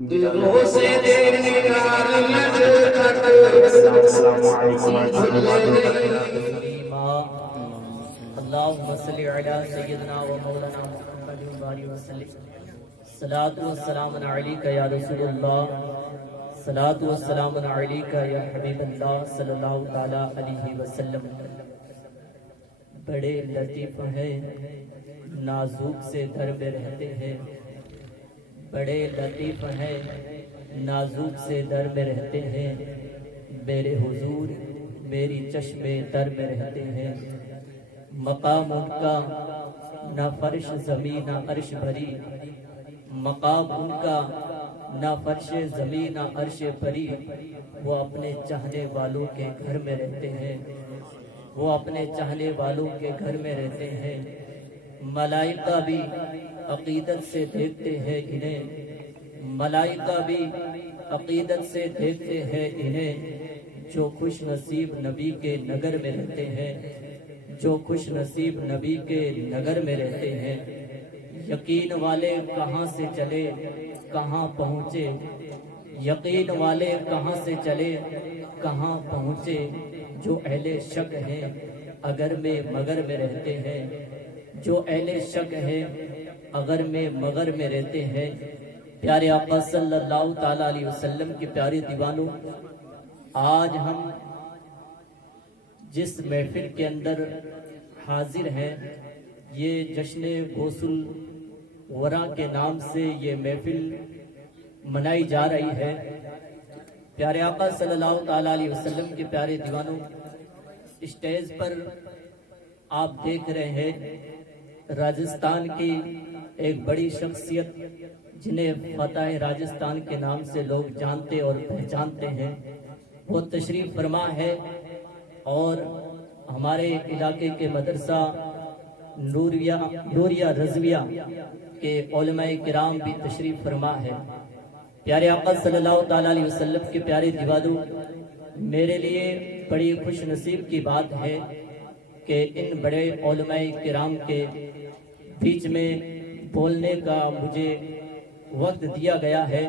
دلوں سے نکال السلام علیکم اللهم صل على سيدنا ومولانا محمد وبارك وسلم صلاة والسلام عليك يا رسول الله صلاة والسلام عليك يا حبيب الله صلی اللہ تعالی علیہ وسلم. بڑے لطیف ہیں نازک سے در میں رہتے ہیں، بڑے لطیف ہیں نازک سے در میں رہتے ہیں، میرے حضور میری چشم در میں رہتے ہیں. مقام ان کا نہ فرش زمین نہ عرش بھری، مقام ان کا نہ فرش زمین نہ عرش بھری. وہ اپنے چاہنے والوں کے گھر میں رہتے ہیں، وہ اپنے چاہنے والوں کے گھر میں رہتے ہیں. ملائکہ بھی عقیدت سے دیکھتے ہیں انہیں، ملائکہ بھی عقیدت سے دیکھتے ہیں انہیں. جو خوش نصیب نبی کے نگر میں رہتے ہیں، جو خوش نصیب نبی کے نگر میں رہتے ہیں. یقین والے کہاں سے چلے کہاں پہنچے، یقین والے کہاں سے چلے کہاں پہنچے. جو اہل شک ہیں اگر میں مگر میں رہتے ہیں، جو اہل شک ہیں اگر میں مگر میں رہتے ہیں. پیارے آقا صلی اللہ تعالی علیہ وسلم کے پیارے دیوانوں، آج ہم جس محفل کے اندر حاضر ہیں یہ جشن غوث الورا کے نام سے یہ محفل منائی جا رہی ہے. پیارے آقا صلی اللہ تعالی علیہ وسلم کے پیارے دیوانوں، اسٹیج پر آپ دیکھ رہے ہیں راجستھان کی ایک بڑی شخصیت جنہیں فتح راجستھان کے نام سے لوگ جانتے اور پہچانتے ہیں، وہ تشریف فرما ہے. اور ہمارے علاقے کے مدرسہ نوریہ رضویہ کے علماء کرام بھی تشریف فرما ہے. پیارے آقا صلی اللہ تعالی علیہ وسلم کے پیارے دیوانوں، میرے لیے بڑی خوش نصیب کی بات ہے کہ ان بڑے علماء کرام کے بیچ میں بولنے کا مجھے وقت دیا گیا ہے.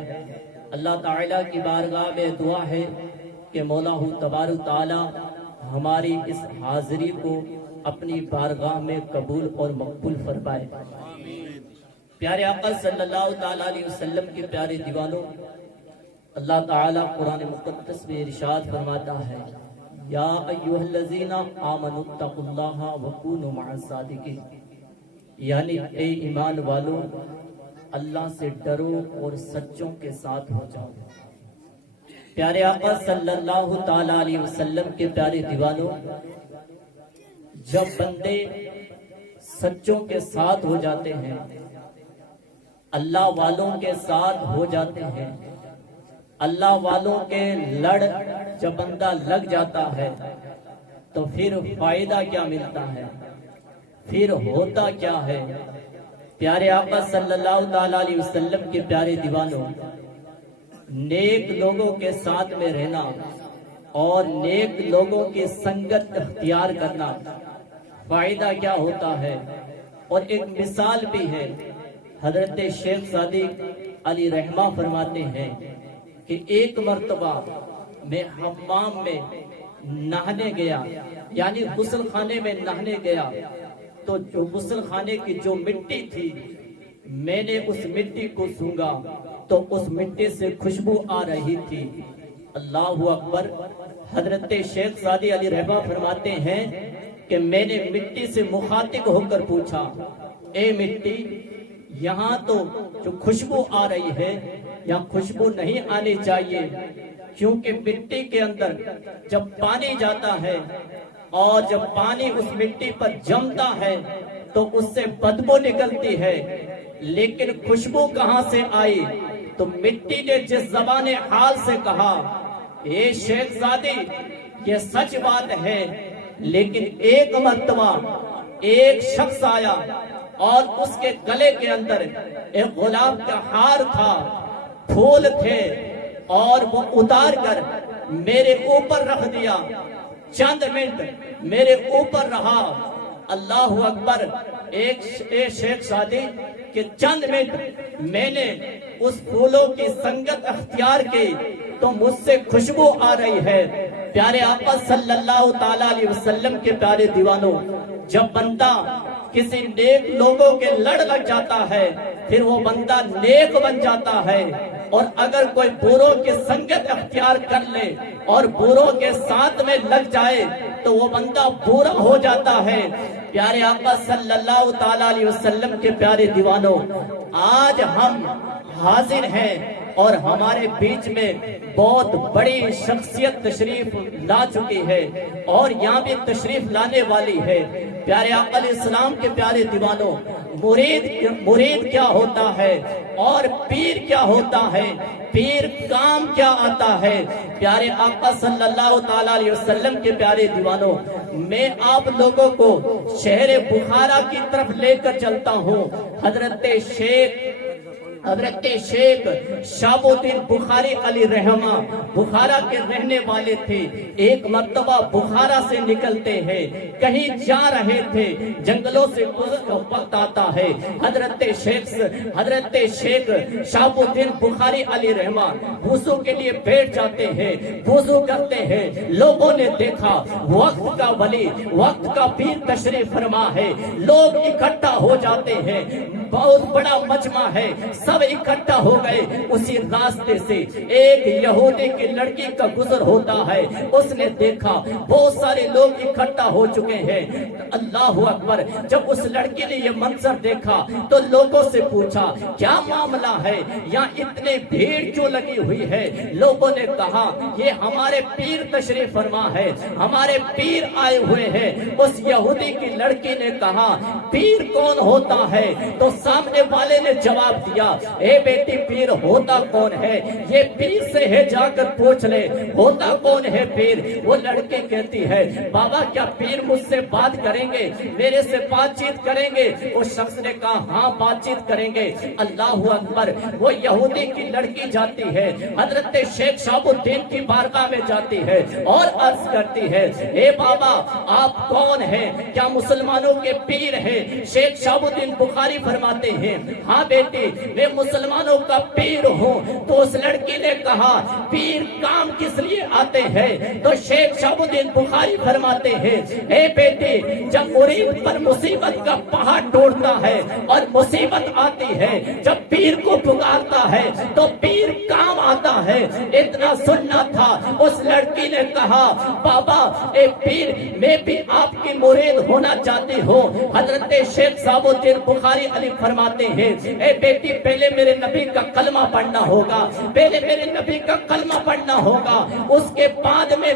اللہ تعالیٰ کی بارگاہ میں دعا ہے کہ مولا تبارک تعالیٰ ہماری اس حاضری کو اپنی بارگاہ میں قبول اور مقبول فرمائے. پیارے آقا صلی اللہ تعالی علیہ وسلم کے پیارے دیوانوں، اللہ تعالیٰ قرآن مقدس میں ارشاد فرماتا ہے، یا ایھا الذین آمنوا اتقوا اللہ وکونوا مع الصادقین. یعنی اے ایمان والو، اللہ سے ڈرو اور سچوں کے ساتھ ہو جاؤ. پیارے آقا صلی اللہ تعالی علیہ وسلم کے پیارے دیوانوں، جب بندے سچوں کے ساتھ ہو جاتے ہیں، اللہ والوں کے ساتھ ہو جاتے ہیں، اللہ والوں کے لڑ جب بندہ لگ جاتا ہے تو پھر فائدہ کیا ملتا ہے، پھر ہوتا کیا ہے. پیارے آقا صلی اللہ تعالی علیہ وسلم کے پیارے دیوانوں، نیک لوگوں کے ساتھ میں رہنا اور نیک لوگوں کی سنگت اختیار کرنا، فائدہ کیا ہوتا ہے. اور ایک مثال بھی ہے، حضرت شیخ صادق علی رحمہ فرماتے ہیں کہ ایک مرتبہ میں حمام میں نہانے گیا، یعنی غسل خانے میں نہانے گیا، تو جو غسل خانے کی جو مٹی تھی میں نے اس مٹی کو سونگا تو اس مٹی سے خوشبو آ رہی تھی. اللہ اکبر. حضرت شیخ صادق علی رحمہ فرماتے ہیں کہ میں نے مٹی سے مخاطب ہو کر پوچھا، اے مٹی، یہاں تو جو خوشبو آ رہی ہے یہاں خوشبو نہیں آنی چاہیے، کیونکہ مٹی کے اندر جب پانی جاتا ہے اور جب پانی اس مٹی پر جمتا ہے تو اس سے بدبو نکلتی ہے، لیکن خوشبو کہاں سے آئی؟ تو مٹی نے جس زبان حال سے کہا، اے شیخ زادی یہ سچ بات ہے، لیکن ایک مرتبہ ایک شخص آیا اور اس کے گلے کے اندر ایک گلاب کا ہار تھا، پھول تھے، اور وہ اتار کر میرے اوپر رکھ دیا، چند منٹ میرے اوپر رہا. اللہ اکبر. ایک شیخ صادق کہ چند منٹ میں نے اس پھولوں کی سنگت اختیار کی تو مجھ سے خوشبو آ رہی ہے۔ پیارے آقا صلی اللہ تعالیٰ علیہ وسلم کے پیارے دیوانوں، جب بندہ کسی نیک لوگوں کے لڑ لگ جاتا ہے پھر وہ بندہ نیک بن جاتا ہے، اور اگر کوئی بروں کی سنگت اختیار کر لے اور بروں کے ساتھ میں لگ جائے تو وہ بندہ برا ہو جاتا ہے۔ پیارے آقا صلی اللہ تعالیٰ علیہ وسلم کے پیارے دیوانوں، آج ہم حاضر ہیں اور ہمارے بیچ میں بہت بڑی شخصیت تشریف لا چکی ہے اور یہاں بھی تشریف لانے والی ہے۔ پیارے آقا علیہ السلام کے پیارے دیوانوں، مرید کیا ہوتا ہے اور پیر کیا ہوتا ہے، پیر کام کیا آتا ہے؟ پیارے آقا صلی اللہ تعالیٰ علیہ وسلم کے پیارے دیوانوں، میں آپ لوگوں کو شہر بخارا کی طرف لے کر چلتا ہوں۔ حضرت شیخ شہاب الدین بخاری علی رحمہ بخارا کے رہنے والے تھے۔ ایک مرتبہ بخارا سے نکلتے ہیں، کہیں جا رہے تھے، جنگلوں سے گزر کر وقت آتا ہے، حضرت شیخ شہاب الدین بخاری علی رحمہ وضو کے لیے بیٹھ جاتے ہیں، وضو کرتے ہیں۔ لوگوں نے دیکھا وقت کا ولی، وقت کا پیر تشریف فرما ہے، لوگ اکٹھا ہو جاتے ہیں، بہت بڑا مجمع ہے، سب اکٹھا ہو گئے۔ اسی راستے سے ایک یہودی کی لڑکی کا گزر ہوتا ہے، اس نے دیکھا بہت سارے لوگ اکٹھا ہو چکے ہیں۔ اللہ اکبر! جب اس لڑکی نے یہ منظر دیکھا تو لوگوں سے پوچھا کیا معاملہ ہے، یہاں اتنے بھیڑ کیوں لگی ہوئی ہے؟ لوگوں نے کہا یہ ہمارے پیر تشریف فرما ہے، ہمارے پیر آئے ہوئے ہیں۔ اس یہودی کی لڑکی نے کہا پیر کون ہوتا ہے؟ تو سامنے والے نے جواب دیا اے بیٹی پیر ہوتا کون ہے؟ یہ پیر سے ہے، جا کر پوچھ لے ہوتا کون ہے پیر۔ وہ لڑکی کہتی ہے بابا کیا پیر مجھ سے بات کریں گے، میرے سے بات چیت کریں گے؟ اس شخص نے کہا ہاں بات چیت کریں گے۔ اللہ اکبر! وہ یہودی کی لڑکی جاتی ہے، حضرت شیخ شہاب الدین کی بارگاہ میں جاتی ہے اور عرض کرتی ہے اے بابا آپ کون ہیں؟ کیا مسلمانوں کے پیر ہیں؟ شیخ شہاب الدین بخاری فرماتے ہیں ہاں بیٹی میں مسلمانوں کا پیر ہوں۔ تو اس لڑکی نے کہا پیر کام کس لیے آتے ہیں؟ تو شیخ شہاب الدین بخاری فرماتے ہیں اے بیٹی جب مرید پر مصیبت کا پہاڑ ٹوٹتا ہے اور مصیبت آتی ہے، جب پیر کو پکارتا ہے تو پیر کام آتا ہے۔ اتنا سننا تھا۔ اس لڑکی نے کہا بابا اے پیر میں بھی آپ کی مرید ہونا چاہتی ہوں۔ حضرت شیخ شہاب الدین بخاری علی فرماتے ہیں اے بیٹی پہلے میرے نبی کا کلمہ پڑھنا ہوگا، پہلے میرے نبی کا کلمہ پڑھنا ہوگا، اس کے بعد میں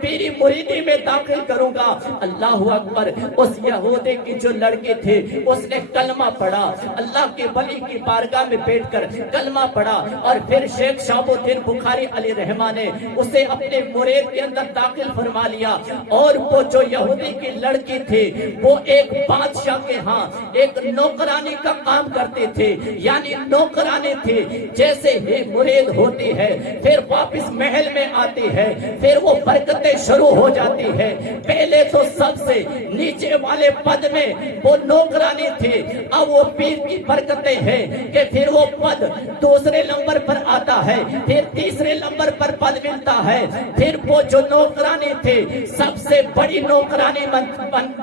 پیری مریدی میں داخل کروں گا۔ اللہ اکبر! اس یہودی کی جو لڑکی تھی اس نے کلمہ پڑھا، اللہ کے ولی کی بارگاہ میں بیٹھ کر کلمہ پڑھا، اور پھر شیخ شہاب الدین بخاری علی رحمہ نے اسے اپنے مرید کے اندر داخل فرما لیا۔ اور وہ جو یہودی کی لڑکی تھی وہ ایک بادشاہ کے ہاں ایک نوکرانی کا کام کرتی تھی، یعنی نوکرانی تھی۔ جیسے ہی مرید ہوتی ہے پھر واپس محل میں آتی ہے، پھر وہ برکتیں شروع ہو جاتی ہے۔ پہلے تو سب سے نیچے والے پد میں وہ نوکرانی تھی، اب وہ پیر کی برکتیں ہیں کہ پھر وہ پد دوسرے نمبر پر آتا ہے، پھر تیسرے نمبر پر پد ملتا ہے، پھر وہ جو نوکرانی تھی سب سے بڑی نوکرانی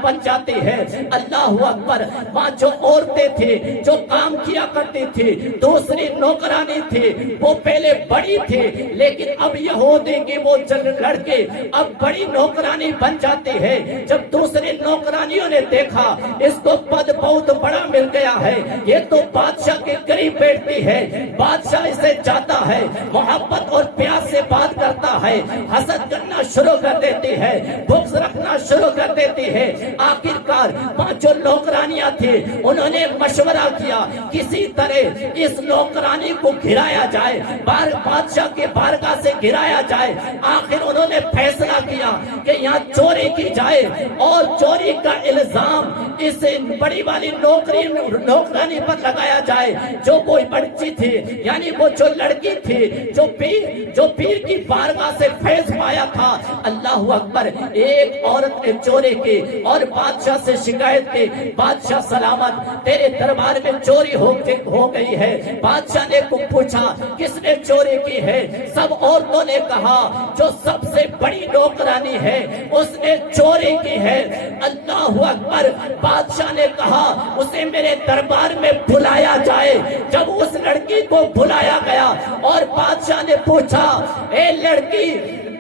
بن جاتی ہے۔ اللہ اکبر! وہاں جو عورتیں تھیں جو کام کیا کرتی تھی دوسری نوکرانی تھی وہ پہلے بڑی تھی، لیکن اب یہودی کی وہ لڑکے اب بڑی نوکرانی بن جاتی ہے۔ جب دوسری نوکرانیوں نے دیکھا اس کو پد بہت بڑا مل گیا ہے، یہ تو بادشاہ کے قریب بیٹھتی ہے، بادشاہ اسے چاہتا ہے، محبت اور پیار سے بات کرتا ہے، حسد کرنا شروع کر دیتی ہے، بغض رکھنا شروع کر دیتی ہے۔ آخرکار وہاں جو نوکرانیاں تھی انہوں نے مشورہ کیا کسی طرح اس نوکرانی کو گھرایا جائے، بادشاہ کے بارگاہ سے گھرایا جائے۔ آخر انہوں نے فیصلہ کیا کہ یہاں چوری کی جائے اور چوری کا الزام اس بڑی والی نوکرانی پر لگایا جائے جو کوئی بچی تھی، یعنی وہ جو لڑکی تھی جو پیر کی بارگاہ سے فیض پایا تھا۔ اللہ اکبر، ایک عورت نے چوری کی اور بادشاہ سے شکایت کی، بادشاہ سلامت تیرے دربار میں چوری ہو گئی ہے۔ بادشاہ نے پوچھا کس نے چوری کی ہے؟ سب عورتوں نے کہا جو سب سے بڑی نوکرانی ہے اس نے چوری کی ہے۔ اللہ اکبر، بادشاہ نے کہا اسے میرے دربار میں بلایا جائے۔ جب اس لڑکی کو بلایا گیا اور بادشاہ نے پوچھا اے لڑکی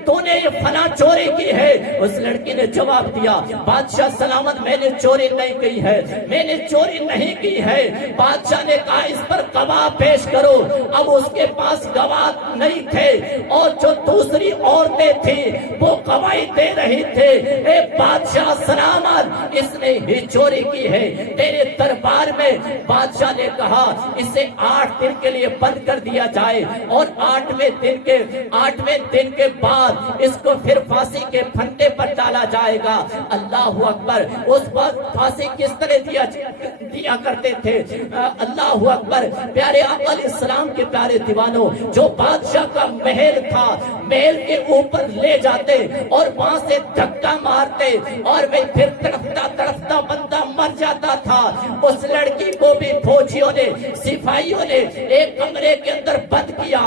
تو نے یہ فلاں چوری کی ہے؟ اس لڑکی نے جواب دیا بادشاہ سلامت میں نے چوری نہیں کی ہے، میں نے چوری نہیں کی ہے۔ بادشاہ نے کہا اس پر گواہ پیش کرو۔ اب اس کے پاس گواہ نہیں تھے اور جو دوسری عورتیں تھیں وہ گواہی دے رہی تھے اے بادشاہ سلامت اس نے ہی چوری کی ہے تیرے دربار میں۔ بادشاہ نے کہا اسے 8 دن کے لیے بند کر دیا جائے اور 8ویں دن کے بعد اس کو پھر پھانسی کے پھندے پر ڈالا جائے گا۔ اللہ اکبر، اس وقت پھانسی کس طرح دیا کرتے تھے؟ اللہ اکبر، پیارے آقا علیہ السلام کے پیارے دیوانوں، جو بادشاہ کا محل تھا محل کے اوپر لے جاتے اور وہاں سے دھکا مارتے اور میں پھر تڑپتا بندہ مر جاتا تھا۔ اس لڑکی کو بھی فوجیوں نے سپاہیوں نے ایک کمرے کے اندر بند کیا۔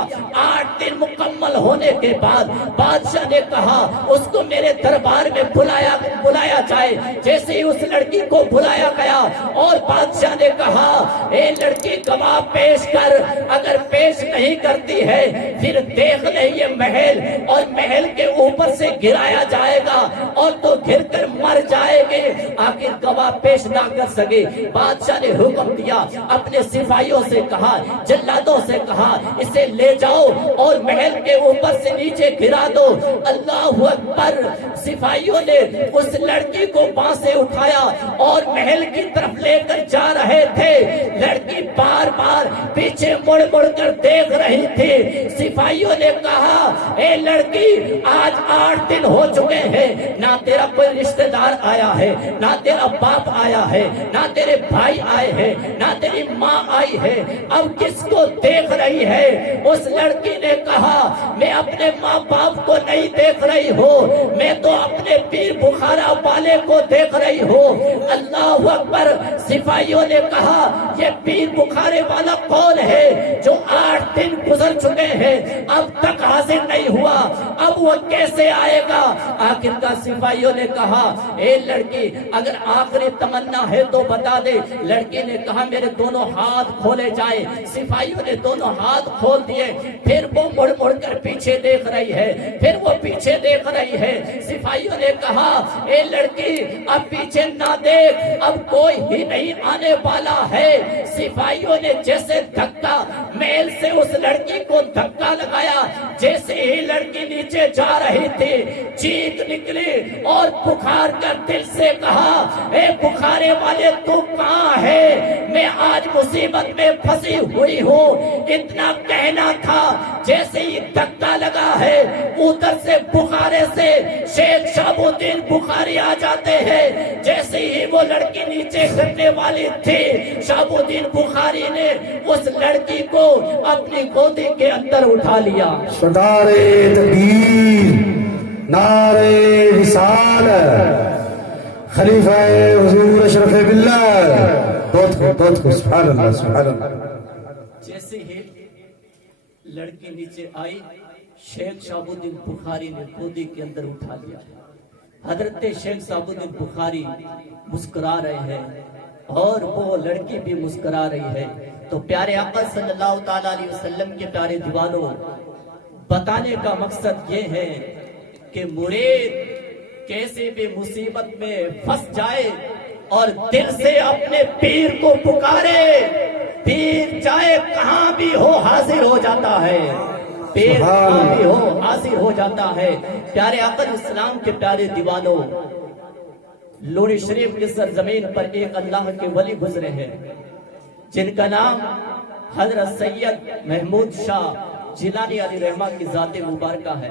8 دن مکمل ہونے کے بعد بادشاہ نے کہا اس کو میرے دربار میں بلایا جائے۔ جیسے ہی اس لڑکی کو بلایا گیا اور بادشاہ نے کہا اے لڑکی گواہ پیش کر، اگر پیش نہیں کرتی ہے پھر دیکھ لے یہ محل اور محل کے اوپر سے گرایا جائے گا اور تو گر کر مر جائے گے۔ آخر گواہ پیش نہ کر سکے، بادشاہ نے حکم دیا، اپنے سپاہیوں سے کہا، جلادوں سے کہا اسے لے جاؤ اور محل کے اوپر سے نیچے گرا دو۔ اللہ اکبر، سپاہیوں نے اس لڑکی کو وہاں سے اٹھایا اور محل کی طرف لے کر جا رہے تھے۔ لڑکی بار بار پیچھے مڑ کر دیکھ رہی تھی۔ سپاہیوں نے کہا اے لڑکی آج 8 دن ہو چکے ہیں، نہ تیرا کوئی رشتہ دار آیا ہے، نہ تیرا باپ آیا ہے، نہ تیرے بھائی آئے ہیں، نہ تیری ماں آئی ہے، اب کس کو دیکھ رہی ہے؟ اس لڑکی نے کہا میں اپنے ماں باپ کو نہیں دیکھ رہی ہوں، میں تو اپنے پیر بخارا والے کو دیکھ رہی ہوں۔ اللہ اکبر، سپاہیوں نے کہا یہ پیر بخارے والا کون ہے جو 8 دن گزر چکے ہیں اب تک حاضر نہیں ہوا، اب وہ کیسے آئے گا؟ آخر کا سپاہیوں نے کہا اے لڑکی اگر آخری تمنا ہے تو بتا دے۔ لڑکی نے کہا میرے دونوں ہاتھ کھولے جائے۔ سپاہیوں نے دونوں ہاتھ کھول دیے، پھر وہ مڑ کر پیچھے دیکھ رہی ہے، پھر وہ پیچھے دیکھ رہی ہے۔ سپاہیوں نے کہا اے لڑکی اب پیچھے نہ دیکھ، اب کوئی ہی نہیں آنے والا ہے۔ سپاہیوں نے جیسے دھکا محل سے اس لڑکی کو دھکا لگایا، جیسے ہی لڑکی نیچے جا رہی تھی چیخ نکلی اور پکار کر دل سے کہا اے بخارے والے تو کہاں ہے؟ میں آج مصیبت میں پھنسی ہوئی ہوں۔ اتنا کہنا تھا، جیسے ہی دھکا لگا ہے ادھر سے بخارے سے شیخ شہاب الدین بخاری آ جاتے ہیں۔ جیسے ہی وہ لڑکی نیچے گرنے والی تھی شہاب الدین بخاری نے اس لڑکی کو اپنی گودی کے اندر اٹھا لیا۔ نعرہ تکبیر، نعرہ رسالت، خلیفہ حضور اشرف باللہ، بہت خوش، سبحان اللہ سبحان اللہ۔ جیسے ہی لڑکی نیچے آئی شیخ شہاب الدین بخاری نے گودی کے اندر اٹھا لیا۔ حضرت شیخ شہاب الدین بخاری مسکرا رہے ہیں اور وہ لڑکی بھی مسکرا رہی ہے۔ تو پیارے آقا صلی اللہ تعالیٰ علیہ وسلم کے پیارے دیوانوں، بتانے کا مقصد یہ ہے کہ مرید کیسے بھی مصیبت میں پھنس جائے اور دل سے اپنے پیر کو پکارے، پیر چاہے کہاں بھی ہو حاضر ہو جاتا ہے، پیر کہاں بھی ہو حاضر ہو جاتا ہے۔ پیارے آقا علیہ السلام کے پیارے دیوانوں، لوری شریف کی سرزمین پر ایک اللہ کے ولی گزرے ہیں جن کا نام حضرت سید محمود شاہ جیلانی علیہ رحمہ کی ذات مبارکہ ہے۔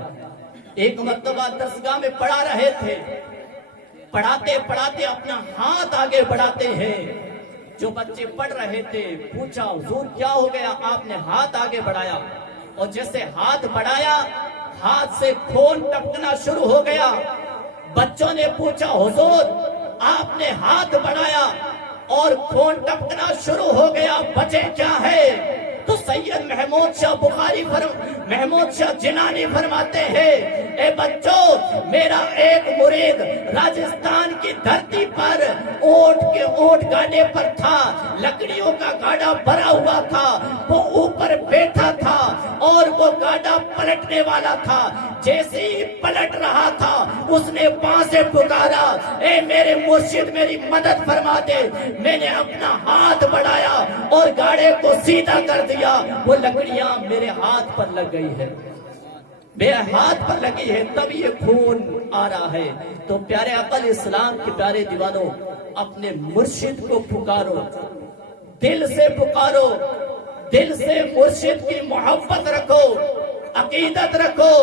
ایک مرتبہ درسگاہ میں پڑھا رہے تھے، پڑھاتے پڑھاتے اپنا ہاتھ آگے بڑھاتے ہیں۔ جو بچے پڑھ رہے تھے پوچھا حضور کیا ہو گیا؟ آپ نے ہاتھ آگے بڑھایا اور جیسے ہاتھ بڑھایا ہاتھ سے خون ٹپکنا شروع ہو گیا. بچوں نے پوچھا حضور آپ نے ہاتھ بڑھایا اور خون ٹپکنا شروع ہو گیا, بچے کیا ہے؟ تو سید محمود شاہ جنانی فرماتے ہیں اے بچوں, میرا ایک مرید راجستھان کی دھرتی پر اونٹ گاڑے پر تھا, لکڑیوں کا گاڑا بھرا ہوا تھا, وہ اوپر بیٹھا تھا اور وہ گاڑا پلٹنے والا تھا. جیسے ہی پلٹ رہا تھا اس نے پاں سے پکارا اے میرے مرشد میری مدد فرما دے. میں نے اپنا ہاتھ بڑھایا اور گاڑے کو سیدھا کر دیا, وہ لکڑیاں میرے ہاتھ پر لگ گئی ہے, میرے ہاتھ پر لگی ہے, تب یہ خون آ رہا ہے. تو پیارے عقل اسلام کے پیارے دیوانوں, اپنے مرشد کو پکارو, دل سے پکارو, دل سے مرشد کی محبت رکھو, عقیدت رکھو,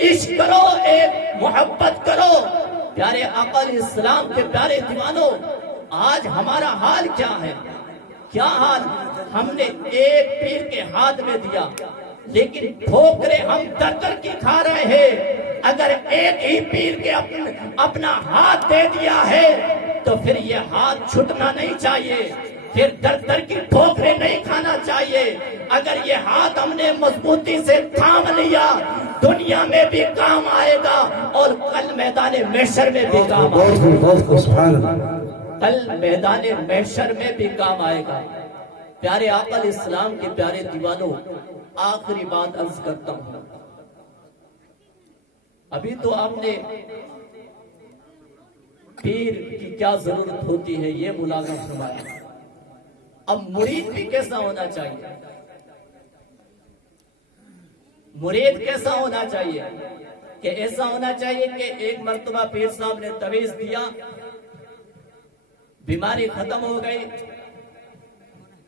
عشق کرو, ایک محبت کرو. پیارے عقل اسلام کے پیارے دیوانوں, آج ہمارا حال کیا ہے؟ کیا حال؟ ہم نے ایک پیر کے ہاتھ میں دیا لیکن ٹھوکریں ہم در کی کھا رہے ہیں. اگر ایک ہی پیر کے اپنا ہاتھ دے دیا ہے تو پھر یہ ہاتھ چھٹنا نہیں چاہیے, پھر در کی ٹھوکریں نہیں کھانا چاہیے. اگر یہ ہاتھ ہم نے مضبوطی سے تھام لیا دنیا میں بھی کام آئے گا اور کل میدان محشر میں بھی کام آئے گا, کل میدان محشر میں بھی کام آئے گا. پیارے عقل اسلام کے پیارے دیوانوں, آخری بات عرض کرتا ہوں. ابھی تو آپ نے پیر کی کیا ضرورت ہوتی ہے یہ ملاحظہ فرمایا. اب مرید بھی کیسا ہونا چاہیے؟ مرید کیسا ہونا چاہیے؟ کہ ایسا ہونا چاہیے کہ ایک مرتبہ پیر صاحب نے تویز دیا, بیماری ختم ہو گئی,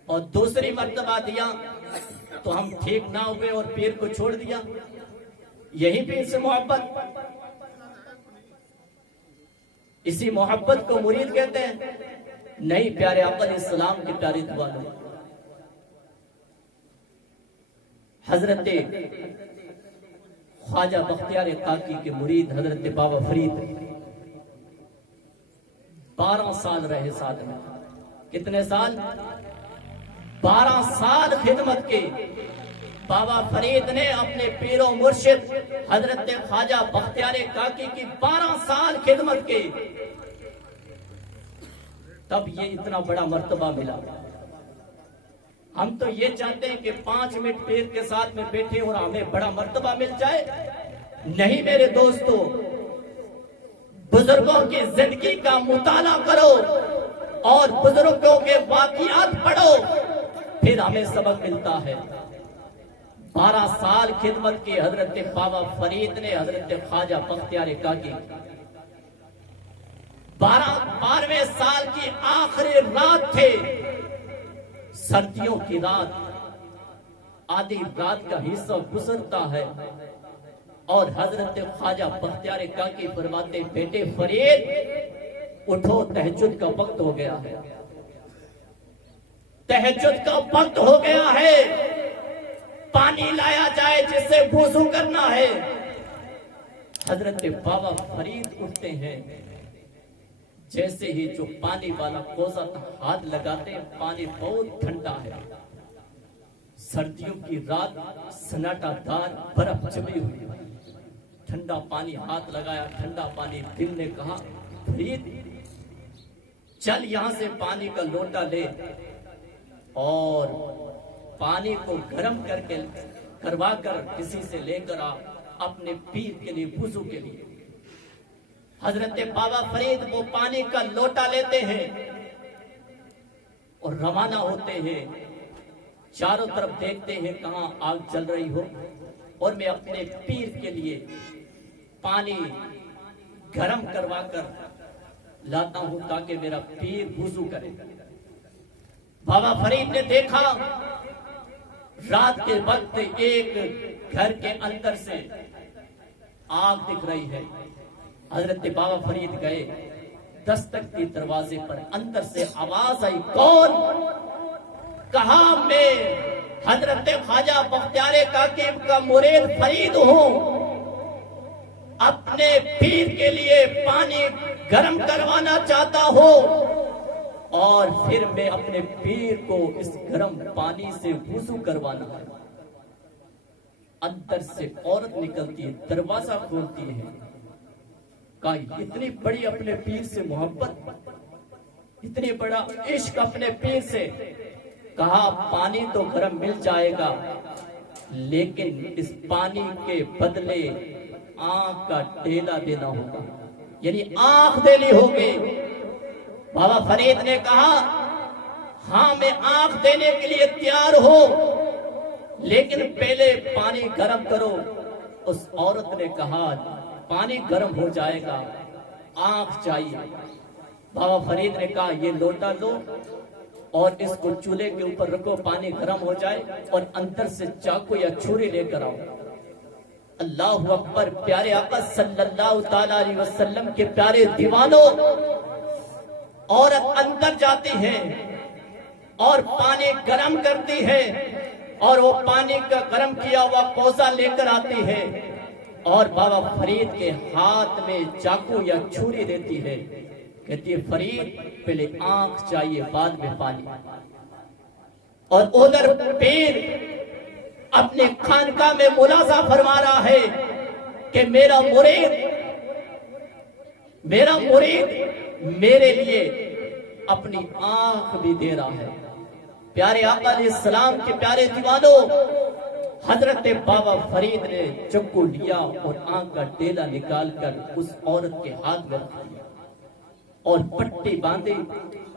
اور دوسری مرتبہ دیا تو ہم ٹھیک نہ ہوئے اور پیر کو چھوڑ دیا. یہی پیر سے محبت, اسی محبت کو مرید کہتے ہیں؟ نہیں پیارے عقل اسلام کے پیارے دیوانوں, حضرت خواجہ بختیار کاکی کے مرید حضرت بابا فرید 12 سال رہے ساتھ میں. کتنے سال؟ 12 سال خدمت کی. بابا فرید نے اپنے پیر و مرشد حضرت خواجہ بختیار کاکی کی 12 سال خدمت کی, تب یہ اتنا بڑا مرتبہ ملا. ہم تو یہ چاہتے ہیں کہ 5 منٹ پیر کے ساتھ میں بیٹھے اور ہمیں بڑا مرتبہ مل جائے. نہیں میرے دوستو, بزرگوں کی زندگی کا مطالعہ کرو اور بزرگوں کے واقعات پڑھو, پھر ہمیں سبق ملتا ہے. 12 سال خدمت کی حضرت بابا فرید نے حضرت خواجہ بختیار کاکی. 12ویں سال کی آخری رات تھے, سردیوں کی رات, آدھی رات کا حصہ گزرتا ہے اور حضرت خواجہ بختیار کاکی فرماتے بیٹے فرید اٹھو, تہجد کا وقت ہو گیا ہے, تہجد کا وقت ہو گیا ہے, پانی لایا جائے جس سے وضو کرنا ہے. حضرت بابا فرید اٹھتے ہیں, جیسے ہی جو پانی والا کوزہ ہاتھ لگاتے ہیں, پانی بہت ٹھنڈا ہے, سردیوں کی رات, سناٹا دار برف جمی ہوئی, ٹھنڈا پانی ہاتھ لگایا, ٹھنڈا پانی. دل نے کہا فرید چل یہاں سے پانی کا لوٹا لے اور پانی کو گرم کر کے کروا کر کسی سے لے کر آ اپنے پیر کے لیے, وضو کے لیے. حضرت بابا فرید وہ پانی کا لوٹا لیتے ہیں اور روانہ ہوتے ہیں. چاروں طرف دیکھتے ہیں کہاں آگ جل رہی ہو, اور میں اپنے پیر کے لیے پانی گرم کروا کر لاتا ہوں تاکہ میرا پیر وضو کرے. بابا فرید نے دیکھا رات کے وقت ایک گھر کے اندر سے آگ دکھ رہی ہے. حضرت بابا فرید گئے, دستک دی دروازے پر, اندر سے آواز آئی, کون؟ کہا میں حضرت خواجہ بختیار کاکی کا مرید فرید ہوں. اپنے پیر کے لیے پانی گرم کروانا چاہتا ہو اور پھر میں اپنے پیر کو اس گرم پانی سے وضو کروانا ہے، اندر سے عورت نکلتی ہے، دروازہ کھولتی ہے، کہا اتنی بڑی اپنے پیر سے محبت، اتنی بڑا عشق اپنے پیر سے، کہا پانی تو گرم مل جائے گا لیکن اس پانی کے بدلے آنکھ کا ڈیلا دینا ہوگا، یعنی آنکھ دینی ہوگی۔ بابا فرید نے کہا ہاں میں آنکھ دینے کے لیے تیار ہوں لیکن پہلے پانی گرم کرو۔ اس عورت نے کہا پانی گرم ہو جائے گا، آنکھ چاہیے۔ بابا فرید نے کہا یہ لوٹا لو اور اس کو چولہے کے اوپر رکھو، پانی گرم ہو جائے اور اندر سے چاقو یا چھری لے کر آؤ۔ اللہ اکبر، پیارے آقا صلی اللہ تعالی علیہ وسلم کے پیارے دیوانوں، عورت اندر جاتی ہے اور پانی گرم کرتی ہے اور وہ پانی کا گرم کیا ہوا کوزہ لے کر آتی ہے اور بابا فرید کے ہاتھ میں چاقو یا چھری دیتی ہے، کہتی ہے فرید پہلے آنکھ چاہیے بعد میں پانی۔ اور ادھر پیر اپنے خانقاہ میں ملاحظہ فرما رہا ہے کہ میرا مرید میرے لیے اپنی آنکھ بھی دے رہا ہے۔ پیارے آقا علیہ السلام کے پیارے دیوانوں، حضرت بابا فرید نے چکو لیا اور آنکھ کا ڈیلا نکال کر اس عورت کے ہاتھ میں رکھ دیا اور پٹی باندھی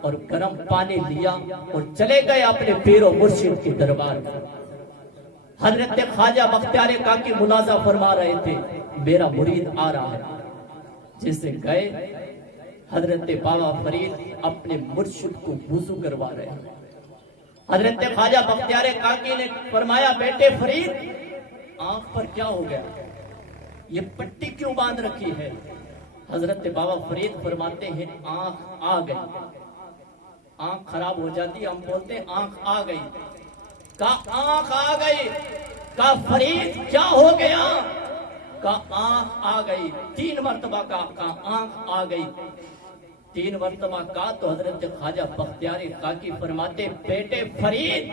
اور گرم پانی لیا اور چلے گئے اپنے پیر و مرشد کے دربار میں۔ حضرت خواجہ بختیار کاکی ملاحظہ فرما رہے تھے میرا مرید آ رہا ہے۔ جیسے گئے حضرت بابا فرید اپنے مرشد کو وضو کروا رہے ہیں۔ حضرت خواجہ بختیار کاکی نے فرمایا بیٹے فرید آنکھ پر کیا ہو گیا، یہ پٹی کیوں باندھ رکھی ہے؟ حضرت بابا فرید فرماتے ہیں آنکھ آ گئی۔ آنکھ خراب ہو جاتی، ہم بولتے ہیں آنکھ آ گئی، کہا آنکھ آ گئی، کہا فرید کیا ہو گیا، کہا آنکھ آ گئی۔ 3 مرتبہ کہا آنکھ آ گئی، 3 مرتبہ کہا تو حضرت خواجہ بختیار کاکی فرماتے بیٹے فرید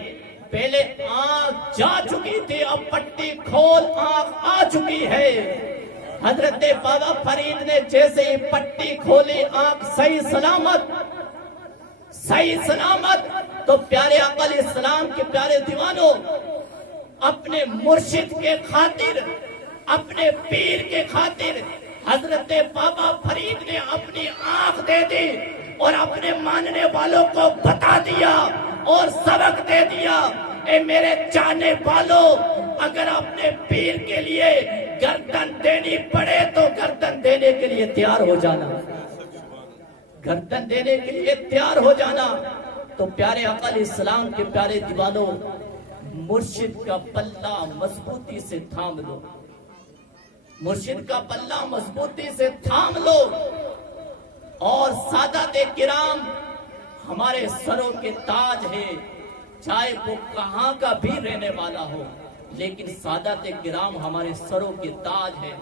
پہلے آنکھ جا چکی تھی، اب پٹی کھول آنکھ آ چکی ہے۔ حضرت بابا فرید نے جیسے ہی پٹی کھولی آنکھ صحیح سلامت، تو پیارے آقا علیہ السلام کے پیارے دیوانوں، اپنے مرشد کے خاطر، اپنے پیر کے خاطر حضرت بابا فرید نے اپنی آنکھ دے دی اور اپنے ماننے والوں کو بتا دیا اور سبق دے دیا، اے میرے چاہنے والوں، اگر اپنے پیر کے لیے گردن دینی پڑے تو گردن دینے کے لیے تیار ہو جانا، گردن دینے کے لیے تیار ہو جانا۔ تو پیارے آقا علیہ السلام کے پیارے دیوانوں، مرشد کا پلہ مضبوطی سے تھام لو، مرشد کا پلہ مضبوطی سے تھام لو، اور سادات کرام ہمارے سروں کے تاج ہیں، چاہے وہ کہاں کا بھی رہنے والا ہو، لیکن سادات کرام ہمارے سروں کے تاج ہیں۔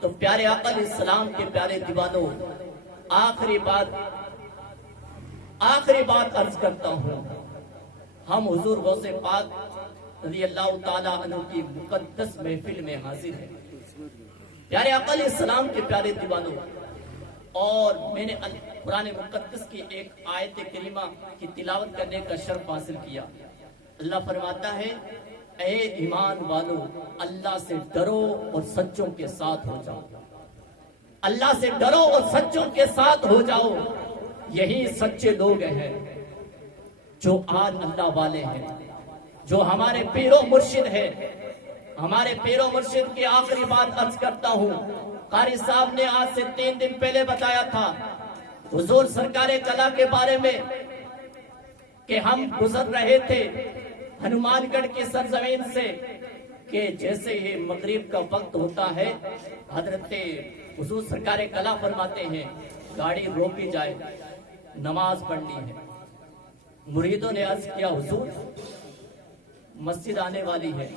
تو پیارے آقا علیہ السلام کے پیارے دیوانوں، آخری بات عرض کرتا ہوں، ہم حضور غوث پاک رضی اللہ تعالیٰ عنہ کی مقدس محفل میں حاضر ہیں، پیارے آقا علیہ السلام کے پیارے دیوانوں، اور میں نے قرآن مقدس کی ایک آیت کریمہ کی تلاوت کرنے کا شرف حاصل کیا۔ اللہ فرماتا ہے اے ایمان والو اللہ سے ڈرو اور سچوں کے ساتھ ہو جاؤ، اللہ سے ڈرو اور سچوں کے ساتھ ہو جاؤ۔ یہی سچے لوگ ہیں جو آج اللہ والے ہیں، جو ہمارے پیر و مرشد ہیں۔ ہمارے پیر و مرشد کی آخری بات عرض کرتا ہوں، قاری صاحب نے آج سے 3 دن پہلے بتایا تھا حضور سرکار کلا کے بارے میں کہ ہم گزر رہے تھے ہنومان گڑھ کی سرزمین سے کہ جیسے ہی مغرب کا وقت ہوتا ہے حضرت حضور سرکار کلا فرماتے ہیں گاڑی روکی جائے، نماز پڑھنی ہے۔ مریدوں نے عرض کیا حضور مسجد آنے والی ہے،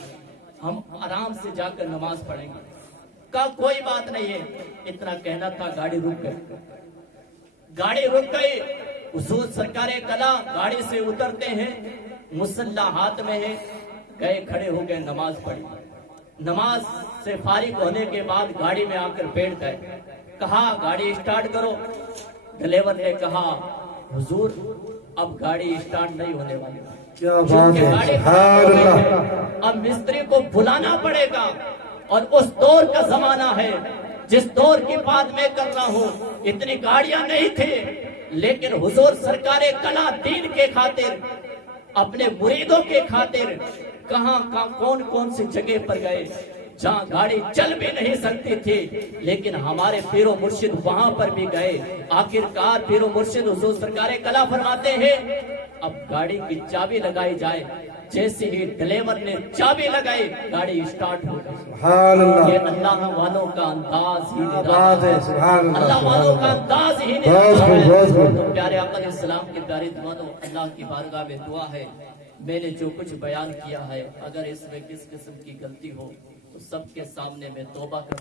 ہم آرام سے جا کر نماز پڑھیں گے۔ کہا کوئی بات نہیں ہے، اتنا کہنا تھا گاڑی رک گئی، گاڑی رک گئی۔ حضور سرکار کلا گاڑی سے اترتے ہیں، مسلح ہاتھ میں ہے، گئے کھڑے ہو گئے، نماز پڑھی، نماز سے فارغ ہونے کے بعد گاڑی میں آ کر بیٹھ گئے، کہا گاڑی اسٹارٹ کرو، ڈرائیور نے کہا حضور اب گاڑی اسٹارٹ نہیں ہونے والی، کیا بات چونکہ ہے، گاڑی سبحان خراب ہو گئی اللہ۔ ہے، اب مستری کو بلانا پڑے گا، اور اس دور کا زمانہ ہے جس دور کی بات میں کر رہا ہوں، اتنی گاڑیاں نہیں تھی، لیکن حضور سرکار کلا دین کے خاطر، اپنے مریدوں کے خاطر کہاں کون کون سی جگہ پر گئے جہاں گاڑی چل بھی نہیں سکتی تھی، لیکن ہمارے پیر و مرشد وہاں پر بھی گئے۔ آخرکار پیر و مرشد حضور سرکار کلا فرماتے ہیں اب گاڑی کی چابی لگائی جائے، جیسے ہی ڈرائیور نے چابی لگائی گاڑی اسٹارٹ ہو گئی۔ سبحان اللہ، یہ اللہ والوں کا انداز ہی کیا بات ہے، سبحان اللہ، اللہ سبحان والوں کا اللہ۔ انداز ہی بہت خوب، بہت خوب۔ تو پیارے آقا علیہ السلام کے پیارے دیوانوں، اللہ کی بارگاہ میں دعا ہے، میں نے جو کچھ بیان کیا ہے اگر اس میں کس قسم کی غلطی ہو تو سب کے سامنے میں توبہ کرتا ہوں۔